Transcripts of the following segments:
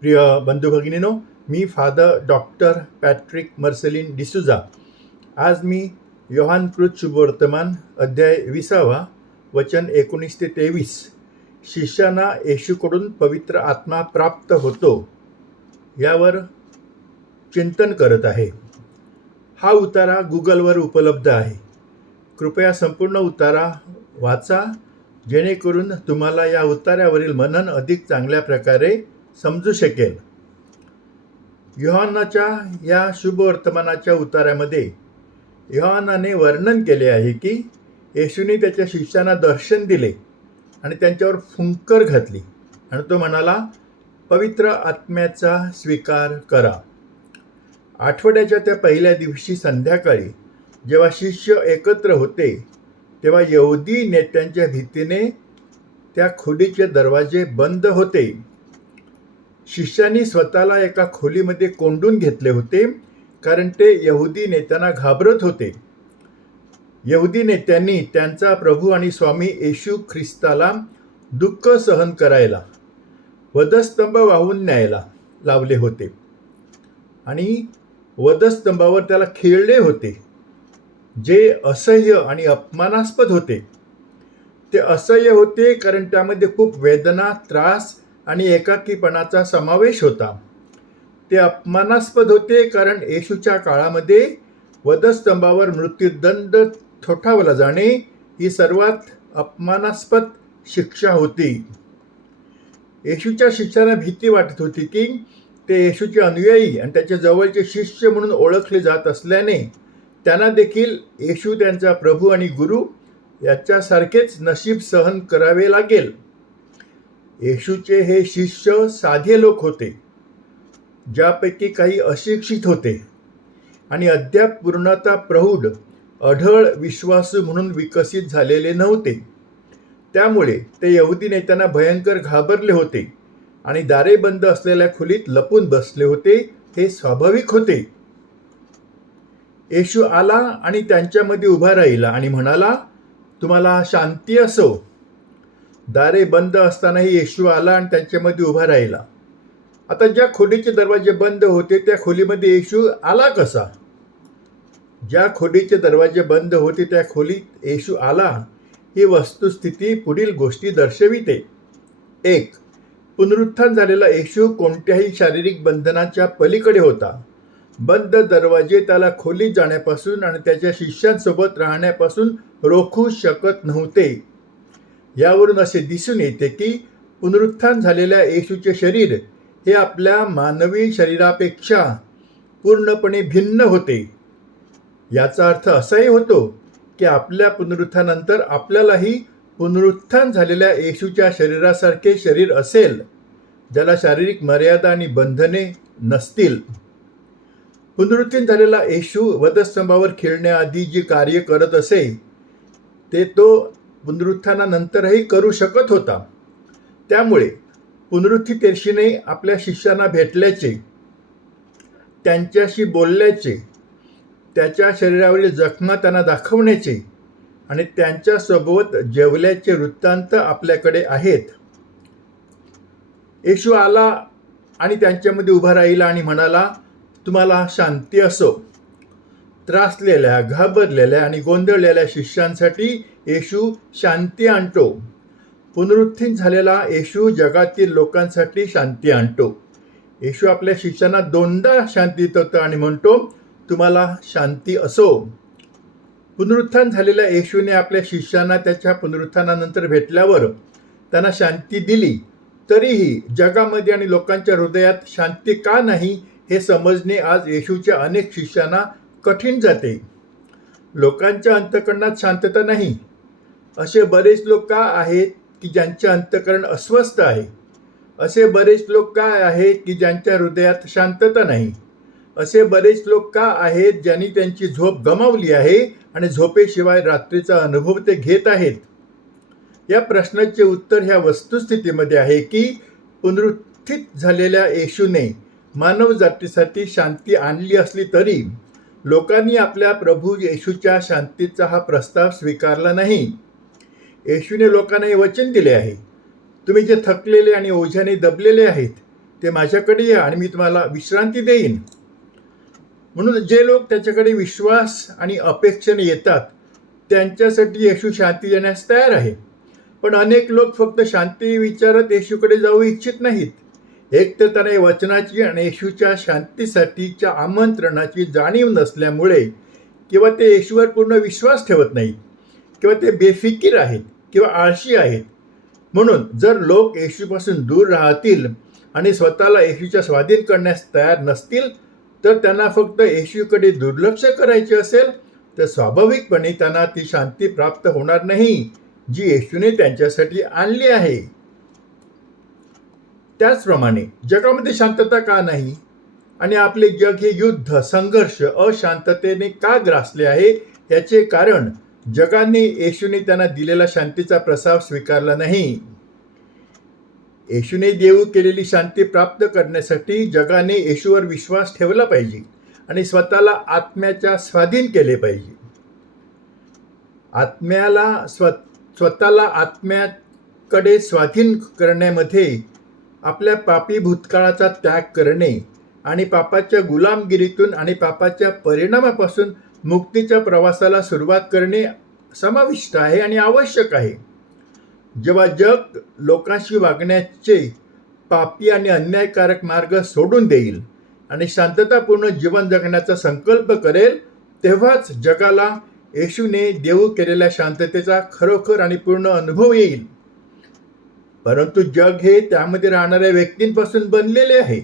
प्रिय बंधू भगिनीनो मी father doctor Patrick Marcelin D'Souza आज मी योहानकृत शुभवर्तमान अध्याय विसावा वचन एकोणीस ते तेवीस. शिष्यांना येशूकडून पवित्र आत्मा प्राप्त होतो यावर चिंतन करत आहे. हा उतारा गुगलवर उपलब्ध आहे. कृपया संपूर्ण उतारा वाचा जेणेकरून तुम्हाला या उतार्यावरील मनन अधिक चांगल्या प्रकारे समजू शकेल. युहानाच्या या शुभवर्तमानाच्या उतारामध्ये युहानाने वर्णन केले आहे की येशूने त्याच्या शिष्यांना दर्शन दिले आणि त्यांच्यावर फुंकर घातली. आणि तो म्हणाला पवित्र आत्म्याचा स्वीकार करा. आठवड्याच्या त्या पहिल्या दिवशी संध्याकाळी जेव्हा शिष्य एकत्र होते तेव्हा यहुदी नेत्यांच्या भीतीने त्या खोलीचे दरवाजे बंद होते. शिष्यांनी स्वतःला एका खोलीमध्ये कोंडून घेतले होते कारण ते यहुदी नेत्यांना घाबरत होते. यहुदी नेत्यांनी त्यांचा प्रभू आणि स्वामी येशू ख्रिस्ताला दुःख सहन करायला वधस्तंभ वाहून न्यायला लावले होते. आणि वधस्तंभावर त्याला खेळले होते जे असह्य आणि अपमानास्पद होते. ते असह्य होते कारण त्यामध्ये खूप वेदना त्रास आणि एकाकीपणाचा समावेश होता. ते अपमानास्पद होते कारण येशूच्या काळामध्ये वधस्तंभावर मृत्यूदंड थोठावला जाणे ही सर्वात अपमानास्पद शिक्षा होती. येशूच्या शिष्याला भीती वाटत होती की ते येशूचे अनुयायी आणि त्याच्या जवळचे शिष्य म्हणून ओळखले जात असल्याने त्यांना देखील येशू त्यांचा प्रभू आणि गुरु याच्यासारखेच नशीब सहन करावे लागेल. येशूचे हे शिष्य साधे लोक होते ज्यापैकी काही अशिक्षित होते. आणि अद्याप पूर्णता प्रौढ अढळ विश्वासू म्हणून विकसित झालेले नव्हते. त्यामुळे ते यहुदी नेत्यांना भयंकर घाबरले होते आणि दारे बंद असलेल्या खोलीत लपून बसले होते हे स्वाभाविक होते. येशू आला आणि त्यांच्यामध्ये उभा राहिला आणि म्हणाला तुम्हाला शांती असो. दारे बंद असतानाही येशू आला आणि त्यांच्यामध्ये उभा राहिला. आता ज्या खोलीचे दरवाजे बंद होते त्या खोलीमध्ये येशू आला कसा? ज्या खोलीचे दरवाजे बंद होते त्या खोलीत येशू आला. ही वस्तुस्थिती पुढील गोष्टी दर्शविते. एक पुनरुत्थान झालेला येशू कोणत्याही शारीरिक बंधनाच्या पलीकडे होता. बंद दरवाजे त्याला खोलीत जाण्यापासून आणि त्याच्या शिष्यांसोबत राहण्यापासून रोखू शकत नव्हते. यावरून असे दिसून येते की पुनरुत्थान झालेल्या येशूचे शरीर हे आपल्या मानवी शरीरापेक्षा पूर्णपणे भिन्न होते. याचा अर्थ असाही होतो की आपल्या पुनरुत्थानानंतर आपल्यालाही पुनरुत्थान झालेल्या येशूच्या शरीरासारखे शरीर असेल ज्याला शारीरिक मर्यादा आणि बंधने नसतील. पुनरुत्थान झालेला येशू वधस्तंभावर खेळण्याआधी जी कार्य करत असे ते तो पुनरुत्थानानंतरही करू शकत होता. त्यामुळे पुनरुत्थित आपल्या शिष्यांना भेटल्याचे त्यांच्याशी बोलल्याचे त्याच्या शरीरावरील जखमा त्यांना दाखवण्याचे आणि त्यांच्यासोबत जेवल्याचे वृत्तांत आपल्याकडे आहेत. येशू आला आणि त्यांच्यामध्ये उभा राहिला आणि म्हणाला तुम्हाला शांती असो. त्रासलेल्या घाबरलेल्या आणि गोंधळलेल्या शिष्यांसाठी येशू शांती आणतो. पुनरुत्थित झालेला येशू जगातील लोकांसाठी शांती आणतो. येशू आपल्या शिष्यांना दोनदा शांती देतो आणि म्हणतो तुम्हाला शांती असो. पुनरुत्थान झालेल्या येशूने आपल्या शिष्यांना त्याच्या पुनरुत्थानानंतर भेटल्यावर त्यांना शांती दिली. तरीही जगामध्ये आणि लोकांच्या हृदयात शांती का नाही हे समजणे आज येशूच्या अनेक शिष्यांना कठीण जाते. लोकांच्या अंतकरणात शांतता नाही. असे बरेच लोक का आहेत की ज्यांचे अंतकरण अस्वस्थ आहे? असे बरेच लोक काय आहेत की ज्यांच्या हृदयात शांतता नाही? असे बरेच लोक का आहेत ज्यांनी त्यांची झोप गमावली आहे आणि झोपेशिवाय रात्रीचा अनुभव ते घेत आहेत? या प्रश्नाचे उत्तर ह्या वस्तुस्थितीमध्ये आहे की पुनरुत्थित झालेल्या येशूने मानवजातीसाठी शांती आणली असली तरी लोकांनी आपल्या प्रभू येशूच्या शांतीचा हा प्रस्ताव स्वीकारला नाही. येशूने लोकांना हे वचन दिले आहे. तुम्ही जे थकलेले आणि ओझ्याने दबलेले आहेत ते माझ्याकडे या आणि मी तुम्हाला विश्रांती देईन. म्हणून जे लोक त्याच्याकडे विश्वास आणि अपेक्षेने येतात त्यांच्यासाठी येशू शांती देण्यास तयार आहे. पण अनेक लोक फक्त शांती विचारत येशूकडे जाऊ इच्छित नाहीत. एक तर वचनाची आणि येशूच्या शांतीसाठीच्या आमंत्रणाची जाणीव नसल्यामुळे किंवा ते येशूवर पूर्ण विश्वास ठेवत नाहीत किंवा ते बेफिकीर आहेत किंवा आळशी आहेत. म्हणून जर लोक येशूपासून दूर राहतील आणि स्वतःला येशूच्या स्वाधीन करण्यास तयार नसतील तर त्यांना फक्त येशूकडे दुर्लक्ष करायचे असेल तर स्वाभाविकपणे त्यांना ती शांती प्राप्त होणार नाही जी येशूने त्यांच्यासाठी आणली आहे. त्याचप्रमाणे जगामध्ये शांतता का नाही आणि आपले जग हे युद्ध संघर्ष अशांततेने का ग्रासले आहे याचे कारण जगाने येशूने त्यांना दिलेला शांतीचा प्रसाव स्वीकारला नाही. येशूने देऊ केलेली शांती प्राप्त करण्यासाठी जगाने येशूवर विश्वास ठेवला पाहिजे आणि स्वतःला आत्म्याच्या स्वाधीन केले पाहिजे. आत्म्याला स्व स्वतःला आत्म्याकडे स्वाधीन करण्यामध्ये आपल्या पापी भूतकाळाचा त्याग करणे आणि पापाच्या गुलामगिरीतून आणि पापाच्या परिणामापासून मुक्तीच्या प्रवासाला सुरुवात करणे समाविष्ट आहे आणि आवश्यक आहे. जेव्हा जग लोकांशी वागण्याचे पापी आणि अन्यायकारक मार्ग सोडून देईल आणि शांततापूर्ण जीवन जगण्याचा संकल्प करेल तेव्हाच जगाला येशूने देऊ केलेल्या शांततेचा खरोखर आणि पूर्ण अनुभव येईल. परंतु जग हे त्यामध्ये राहणाऱ्या व्यक्तींपासून बनलेले आहे.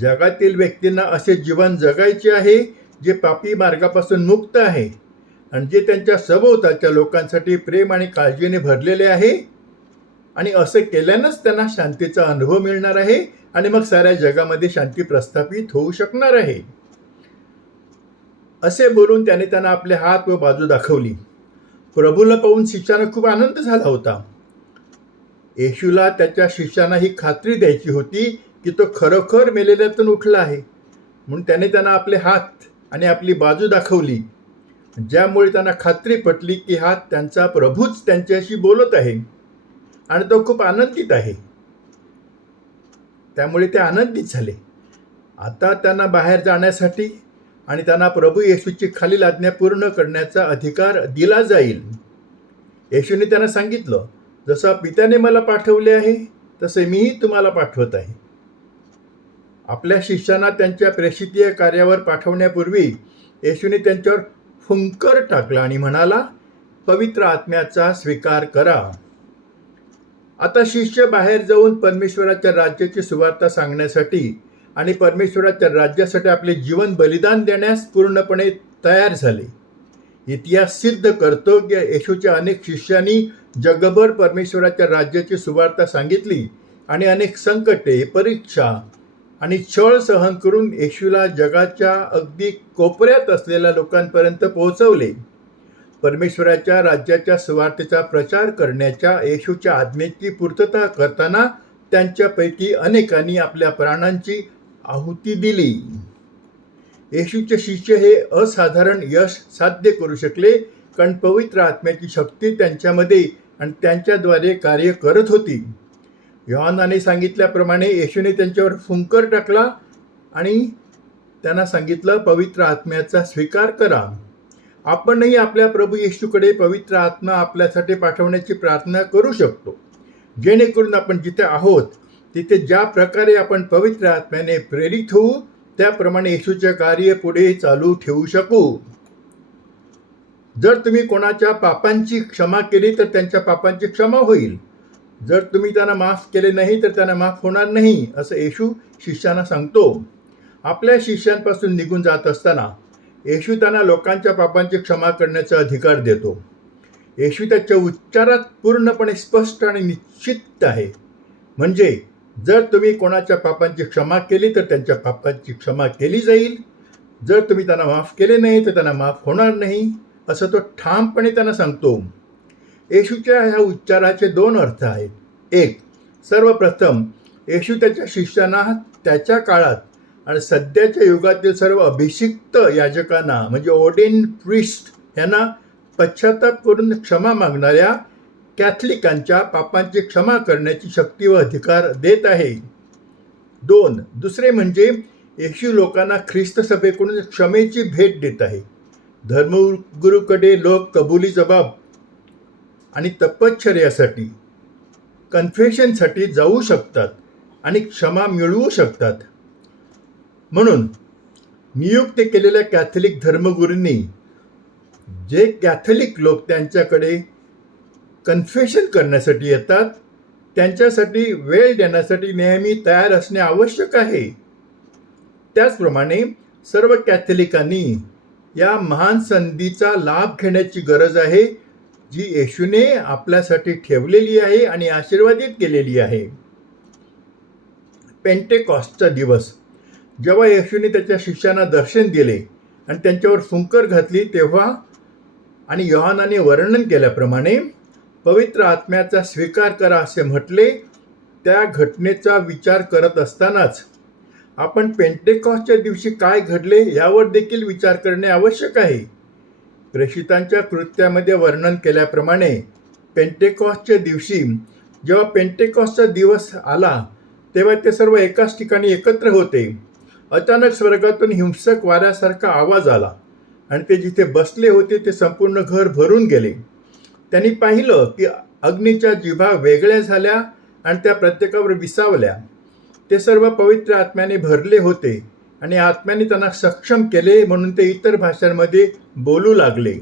जगातील व्यक्तींना असे जीवन जगायचे आहे जे पापी मार्गापासून मुक्त आहे आणि जे त्यांच्या सभोवताच्या लोकांसाठी प्रेम आणि काळजीने भरलेले आहे. आणि असं केल्यानंच त्यांना शांतीचा अनुभव मिळणार आहे आणि मग साऱ्या जगामध्ये शांती प्रस्थापित होऊ शकणार आहे. असे बोलून त्याने त्यांना आपले हात व बाजू दाखवली. प्रभूला पाहून शिष्यानं खूप आनंद झाला होता. येशूला त्याच्या शिष्यांना ही खात्री द्यायची होती की तो खरोखर मेलेल्यातून उठला आहे. म्हणून त्याने त्यांना आपले हात आणि आपली बाजू दाखवली. ज्यामुळे त्यांना खात्री पटली की हा त्यांचा प्रभूच त्यांच्याशी बोलत आहे आणि तो खूप आनंदित आहे. त्यामुळे ते आनंदित झाले. आता त्यांना बाहेर जाण्यासाठी आणि त्यांना प्रभू येशूची खालील आज्ञा पूर्ण करण्याचा अधिकार दिला जाईल. येशूने त्यांना सांगितलं जसा पित्याने मला पाठवले आहे तसे मीही तुम्हाला पाठवत आहे. आपल्या शिष्यांना त्यांच्या प्रेषितीय कार्यावर पाठवण्यापूर्वी येशूने त्यांच्यावर फुंकर टाकला आणि म्हणाला पवित्र आत्म्याचा स्वीकार करा. आता शिष्य बाहेर जाऊन परमेश्वराच्या राज्याची सुवार्ता सांगण्यासाठी आणि परमेश्वराच्या राज्यासाठी आपले जीवन बलिदान देण्यास पूर्णपणे तयार झाले. इतिहास सिद्ध करतो की येशूच्या अनेक शिष्यांनी जगभर परमेश्वराच्या राज्याची सुवार्ता सांगितली आणि अनेक संकटे परीक्षा आणि छळ सहन करून येशूला जगाच्या अगदी कोपऱ्यात असलेल्या लोकांपर्यंत पोहोचवले. परमेश्वराच्या राज्याच्या सुवार्थेचा प्रचार करण्याच्या येशूच्या आज्ञेची पूर्तता करताना त्यांच्यापैकी अनेकांनी आपल्या प्राणांची आहुती दिली. येशूचे शिष्य हे असाधारण यश साध्य करू शकले कारण पवित्र आत्म्याची शक्ती त्यांच्यामध्ये आणि त्यांच्याद्वारे कार्य करत होती. योहानाने सांगितल्याप्रमाणे येशूने त्यांच्यावर फुंकर टाकला आणि त्यांना सांगितलं पवित्र आत्म्याचा स्वीकार करा. आपणही आपल्या प्रभू येशूकडे पवित्र आत्मा आपल्यासाठी पाठवण्याची प्रार्थना करू शकतो. जेणेकरून आपण जिथे आहोत तिथे ज्या प्रकारे आपण पवित्र आत्म्याने प्रेरित होऊ त्याप्रमाणे येशूचे कार्य पुढे चालू ठेवू शकू. जर तुम्ही कोणाच्या पापांची क्षमा केली तर त्यांच्या पापांची क्षमा होईल. जर तुम्ही त्यांना माफ केले नाही तर त्यांना माफ होणार नाही असं येशू शिष्यांना सांगतो. आपल्या शिष्यांपासून निघून जात असताना येशू त्यांना लोकांच्या पापांची क्षमा करण्याचा अधिकार देतो. येशू त्याच्या उच्चारात पूर्णपणे स्पष्ट आणि निश्चित आहे. म्हणजे जर तुम्ही कोणाच्या पापांची क्षमा केली तर त्यांच्या पापांची क्षमा केली जाईल. जर तुम्ही त्यांना माफ केले नाही तर त्यांना माफ होणार नाही. असं तो ठामपणे त्यांना सांगतो. येशूच्या ह्या उच्चाराचे दोन अर्थ आहेत. एक सर्वप्रथम येशू त्याच्या शिष्यांना त्याच्या काळात आणि सध्याच्या युगातील सर्व अभिषिक्त याजकांना म्हणजे ओडेन प्रिस्ट यांना पश्चाताप करून क्षमा मागणाऱ्या कॅथलिकांच्या पापांची क्षमा करण्याची शक्ती व अधिकार देत आहे. दोन दुसरे म्हणजे येशू लोकांना ख्रिस्त सभेकडून क्षमेची भेट देत आहे. धर्मगुरूकडे लोक कबुली जबाब आणि तपश्चर्यासाठी कन्फेशनसाठी जाऊ शकतात आणि क्षमा मिळवू शकतात. म्हणून नियुक्त केलेल्या कॅथलिक धर्मगुरूंनी जे कॅथलिक लोक त्यांच्याकडे कन्फेशन करण्यासाठी येतात त्यांच्यासाठी वेळ देण्यासाठी नेहमी तयार असणे आवश्यक आहे. त्याचप्रमाणे सर्व कॅथलिकांनी या महान संधीचा लाभ घेण्याची गरज आहे जी येशूने आपल्यासाठी ठेवलेली आहे आणि आशीर्वादित केलेली आहे. पेंटेकॉस्टचा दिवस. जेव्हा येशूने त्याच्या शिष्यांना दर्शन दिले आणि त्यांच्यावर सुंकर घातली तेव्हा आणि योहानाने वर्णन केल्याप्रमाणे पवित्र आत्म्याचा स्वीकार करा असे म्हटले त्या घटनेचा विचार करत असतानाच आपण पेंटेकॉसच्या दिवशी काय घडले यावर देखील विचार करणे आवश्यक आहे. प्रेषितांच्या कृत्यामध्ये वर्णन केल्याप्रमाणे पेंटेकॉसच्या दिवशी जेव्हा पेंटेकॉसचा दिवस आला तेव्हा ते सर्व एकाच ठिकाणी एकत्र होते. अचानक स्वर्गातून हिंसक वाऱ्यासारखा आवाज आला आणि ते जिथे बसले होते ते संपूर्ण घर भरून गेले. त्यांनी पाहिलं की अग्नीच्या जिभा वेगळ्या झाल्या आणि त्या प्रत्येकावर विसावल्या. ते सर्व पवित्र आत्म्याने भरले होते आणि आत्म्याने त्यांना सक्षम केले म्हणून ते इतर भाषांमध्ये बोलू लागले.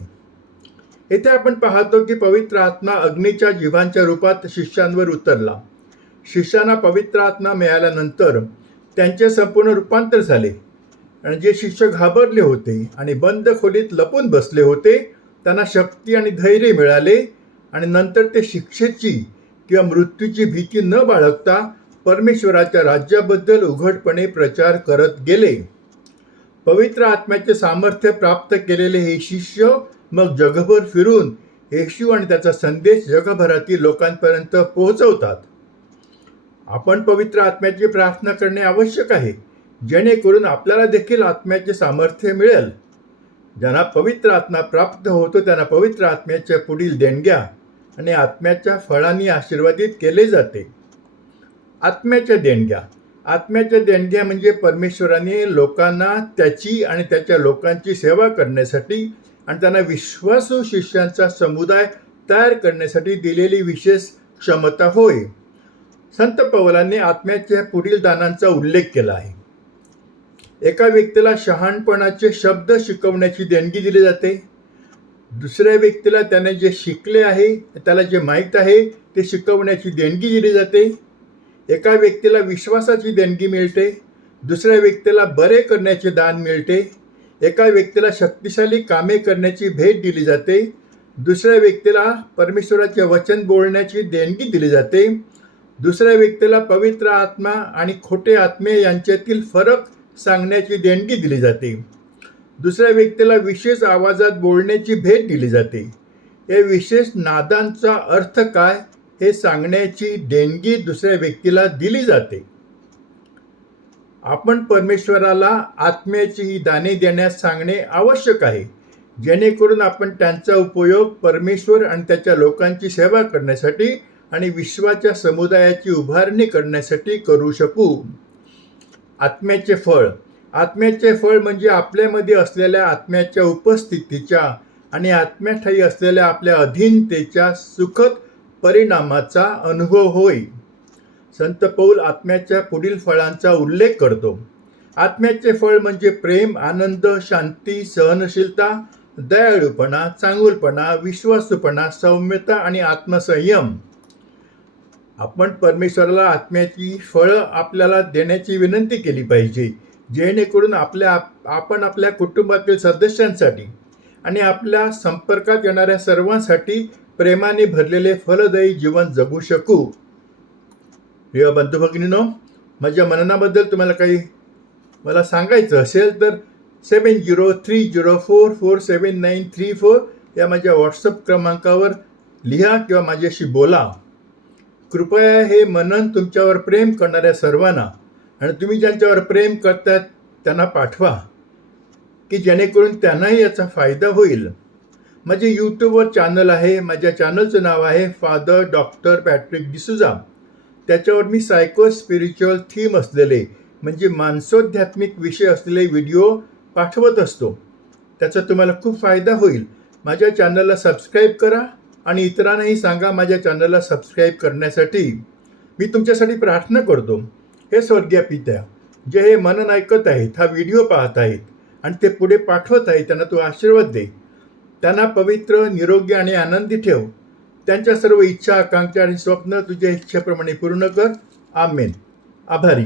येथे आपण पाहतो की पवित्र आत्मा अग्नीच्या जीवांच्या रूपात शिष्यांवर उतरला. शिष्यांना पवित्र आत्मा मिळाल्यानंतर त्यांचे संपूर्ण रूपांतर झाले. आणि जे शिष्य घाबरले होते आणि बंद खोलीत लपून बसले होते त्यांना शक्ती आणि धैर्य मिळाले आणि नंतर ते शिक्षेची किंवा मृत्यूची भीती न बाळगता परमेश्वराच्या राज्याबद्दल उघडपणे प्रचार करत गेले. पवित्र आत्म्याचे सामर्थ्य प्राप्त केलेले हे शिष्य मग जगभर फिरून येशू आणि त्याचा संदेश जगभरातील लोकांपर्यंत पोहोचवतात. आपण पवित्र आत्म्याची प्रार्थना करणे आवश्यक आहे जेणेकरून आपल्याला देखील आत्म्याचे सामर्थ्य मिळेल. ज्यांना पवित्र आत्मा प्राप्त होतो त्यांना पवित्र आत्म्याच्या पुढील देणग्या आणि आत्म्याच्या फळांनी आशीर्वादित केले जाते. आत्म्याच्या देणग्या आत्म्याच्या देणग्या म्हणजे परमेश्वराने लोकांना त्याची आणि त्याच्या लोकांची सेवा करण्यासाठी आणि त्यांना विश्वासू शिष्यांचा समुदाय तयार करण्यासाठी दिलेली विशेष क्षमता होय. संत पवलांनी आत्म्याच्या पुढील दानांचा उल्लेख केला आहे. एका व्यक्तीला शहाणपणाचे शब्द शिकवण्याची देणगी दिली जाते. दुसऱ्या व्यक्तीला त्याने जे शिकले आहे त्याला जे माहीत आहे ते शिकवण्याची देणगी दिली जाते. एका व्यक्तीला विश्वासाची देणगी मिळते दुसऱ्या व्यक्तीला बरे करण्याचे दान मिळते एका व्यक्तीला शक्तिशाली कामे करण्याची भेट दिली जाते दुसऱ्या व्यक्तीला परमेश्वराचे वचन बोलण्याची देणगी दिली जाते दुसऱ्या व्यक्तीला पवित्र आत्मा आणि खोटे आत्मे यांच्यातील फरक सांगण्याची देणगी दिली जाते दुसऱ्या व्यक्तीला विशेष आवाजात बोलण्याची भेट दिली जाते. या विशेष नादांचा अर्थ काय? हे सांगण्याची देणगी दुसऱ्या व्यक्तीला दिली जाते. आपण परमेश्वराला आत्म्याची ही दाने देण्यास सांगणे आवश्यक आहे. जेणेकरून आपण त्यांचा उपयोग परमेश्वर आणि त्याच्या लोकांची सेवा करण्यासाठी आणि विश्वाच्या समुदायाची उभारणी करण्यासाठी करू शकू. आत्म्याचे फळ. आत्म्याचे फळ म्हणजे आपल्यामध्ये असलेल्या आत्म्याच्या उपस्थितीच्या आणि आत्म्याठाई असलेल्या आपल्या अधीनतेच्या सुखद परिणामाचा अनुभव होई संत पौल आत्म्याच्या पुढील फळांचा उल्लेख करतो. आत्म्याचे फळ म्हणजे प्रेम आनंद शांती सहनशीलता दयाळूपणा चांगुलपणा विश्वासूपणा सौम्यता आणि आत्मसंयम. आपण परमेश्वराला आत्म्याची फळं आपल्याला देण्याची विनंती केली पाहिजे जेणेकरून आपल्या आपण आपल्या कुटुंबातील सदस्यांसाठी आणि आपल्या संपर्कात येणाऱ्या सर्वांसाठी प्रेमाने भरलेले फलदायी जीवन जगू शकू. प्रिय बंधू भगिनीनो माझ्या मननाबद्दल तुम्हाला काही मला सांगायचं असेल तर seven zero three zero four four seven nine three four या माझ्या व्हॉट्सअप क्रमांकावर लिहा किंवा माझ्याशी बोला. कृपया हे मनन तुमच्यावर प्रेम करणाऱ्या सर्वांना आणि तुम्ही ज्यांच्यावर प्रेम करतात त्यांना पाठवा की जेणेकरून त्यांनाही याचा फायदा होईल. माझे यूट्यूबवर चॅनल आहे माझ्या चॅनलचं नाव आहे फादर डॉक्टर पॅट्रिक डिसुजा त्याच्यावर मी सायको स्पिरिच्युअल थीम असलेले म्हणजे मानसोध्यात्मिक विषय असलेले व्हिडिओ पाठवत असतो. त्याचा तुम्हाला खूप फायदा होईल. माझ्या चॅनलला सबस्क्राईब करा आणि इतरांनाही सांगा माझ्या चॅनलला सबस्क्राईब करण्यासाठी. मी तुमच्यासाठी प्रार्थना करतो. हे स्वर्गीय पित्या जे हे मनन ऐकत आहेत हा व्हिडिओ पाहत आहेत आणि ते पुढे पाठवत आहेत त्यांना तू आशीर्वाद दे. त्यांना पवित्र निरोगी आणि आनंदी ठेव. त्यांच्या सर्व इच्छा आकांक्षा आणि स्वप्न तुझ्या इच्छेप्रमाणे पूर्ण कर. आमेन. आभारी.